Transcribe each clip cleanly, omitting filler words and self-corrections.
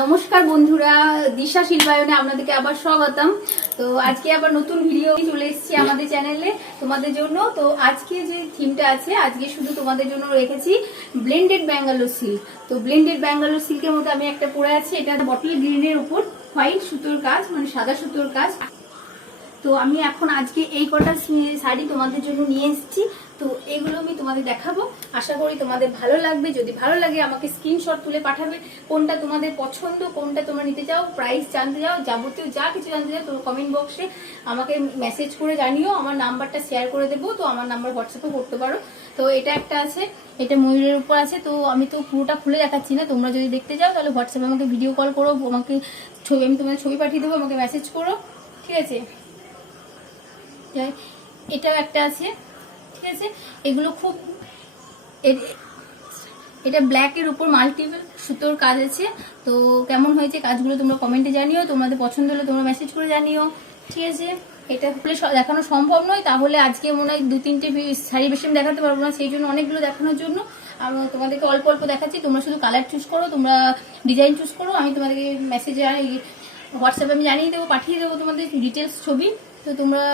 নমস্কার বন্ধুরা, দিশা শিল্পায়নে আপনাদেরকে আবার স্বাগতম। তো আজকে আবার নতুন ভিডিও চলে এসেছি আমাদের চ্যানেলে তোমাদের জন্য। তো আজকে যে থিমটা আছে, আজকে শুধু তোমাদের জন্য রেখেছি ব্লেন্ডেড ব্যাঙ্গালোর সিল্ক। তো ব্লেন্ডেড ব্যাঙ্গালোর সিল্কের মধ্যে আমি একটা পরে আছি, এটা বটল গ্রিনের উপর হোয়াইট সুতোর কাজ, মানে সাদা সুতোর কাজ। তো আমি এখন আজকে এই কটা শাড়ি তোমাদের জন্য নিয়ে এসেছি। তো এগুলো আমি তোমাদের দেখাবো, আশা করি তোমাদের ভালো লাগবে। যদি ভালো লাগে আমাকে স্ক্রিনশট তুলে পাঠাবে, কোনটা তোমাদের পছন্দ, কোনটা তোমরা নিতে চাও, প্রাইস জানতে চাও, যাবতীয় যা কিছু জানতে চাও তো কমেন্ট বক্সে আমাকে মেসেজ করে জানিও। আমার নাম্বারটা শেয়ার করে দেবো, তো আমার নাম্বার হোয়াটসঅ্যাপে করতে পারো। তো এটা একটা আছে, এটা ময়ূরের উপর আছে। তো আমি তো পুরোটা খুলে দেখাচ্ছি না, তোমরা যদি দেখতে চাও তাহলে হোয়াটসঅ্যাপে আমাকে ভিডিও কল করো, আমাকে ছবি, আমি তোমাদের ছবি পাঠিয়ে দেবো, আমাকে মেসেজ করো, ঠিক আছে। এটাও একটা আছে, ঠিক আছে। এগুলো খুব, এটা ব্ল্যাকের উপর মাল্টিপল সুতোর কাজ আছে। তো কেমন হয়েছে কাজগুলো তোমরা কমেন্টে জানিও, তোমাদের পছন্দ হলে তোমরা মেসেজ করে জানিও, ঠিক আছে। এটা দেখানো সম্ভব নয়, তাহলে আজকে মনে হয় 2-3টে শাড়ি বেশি আমি দেখাতে পারবো না, সেই জন্য অনেকগুলো দেখানোর জন্য আমি তোমাদেরকে অল্প অল্প দেখাচ্ছি। তোমরা শুধু কালার চুজ করো, তোমরা ডিজাইন চুজ করো, আমি তোমাদেরকে মেসেজে হোয়াটসঅ্যাপে আমি জানিয়ে দেবো, পাঠিয়ে দেবো তোমাদের ডিটেলস ছবি। তো তোমরা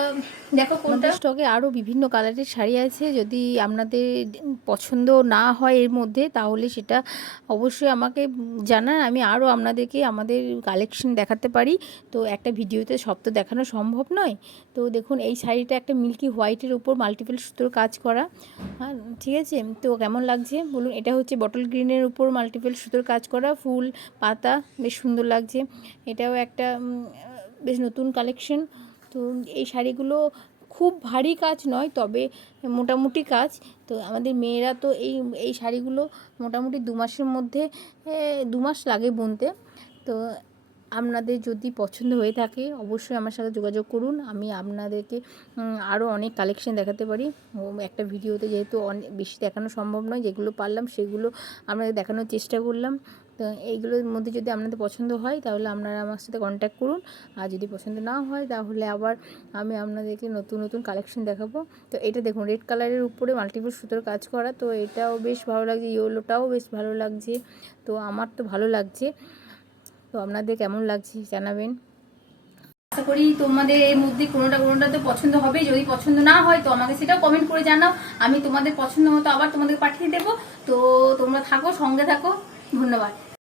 দেখো কোনটা। স্টকে আরও বিভিন্ন কালারের শাড়ি আছে, যদি আপনাদের পছন্দ না হয় এর মধ্যে তাহলে সেটা অবশ্যই আমাকে জানান, আমি আরও আপনাদেরকে আমাদের কালেকশন দেখাতে পারি। তো একটা ভিডিওতে সব তো দেখানো সম্ভব নয়। তো দেখুন এই শাড়িটা একটা মিল্কি হোয়াইটের উপর মাল্টিপল সুতোর কাজ করা, হ্যাঁ ঠিক আছে। তো কেমন লাগছে বলুন। এটা হচ্ছে বটল গ্রিনের উপর মাল্টিপল সুতোর কাজ করা, ফুল পাতা, বেশ সুন্দর লাগছে। এটাও একটা বেশ নতুন কালেকশন। তো এই শাড়িগুলো খুব ভারী কাজ নয়, তবে মোটামুটি কাজ। তো আমাদের মেয়েরা তো এই শাড়িগুলো মোটামুটি 2 মাসের মধ্যে, 2 মাস লাগে বুনতে। তো আপনাদের যদি পছন্দ হয়ে থাকে অবশ্যই আমার সাথে যোগাযোগ করুন, আমি আপনাদেরকে আরও অনেক কালেকশন দেখাতে পারি। একটা ভিডিওতে যেহেতু অনেক বেশি দেখানো সম্ভব নয়, যেগুলো পারলাম সেগুলো আপনাদের দেখানোর চেষ্টা করলাম। তো এইগুলোর মধ্যে যদি আপনাদের পছন্দ হয় তাহলে আপনারা আমার সাথে কন্ট্যাক্ট করুন, আর যদি পছন্দ না হয় তাহলে আবার আমি আপনাদেরকে নতুন নতুন কালেকশন দেখাবো। তো এটা দেখুন রেড কালারের উপরে মাল্টিপল সুতোর কাজ করা, তো এটাও বেশ ভালো লাগছে, ইয়েলোটাও বেশ ভালো লাগছে। তো আমার তো ভালো লাগছে, তো আপনাদের কেমন লাগছে জানাবেন। আশা করি তোমাদের এর মধ্যে কোনোটা তো পছন্দ হবে, যদি পছন্দ না হয় তো আমাকে সেটাও কমেন্ট করে জানাও, আমি তোমাদের পছন্দ মতো আবার তোমাদের পাঠিয়ে দেবো। তো তোমরা থাকো, সঙ্গে থাকো, ধন্যবাদ।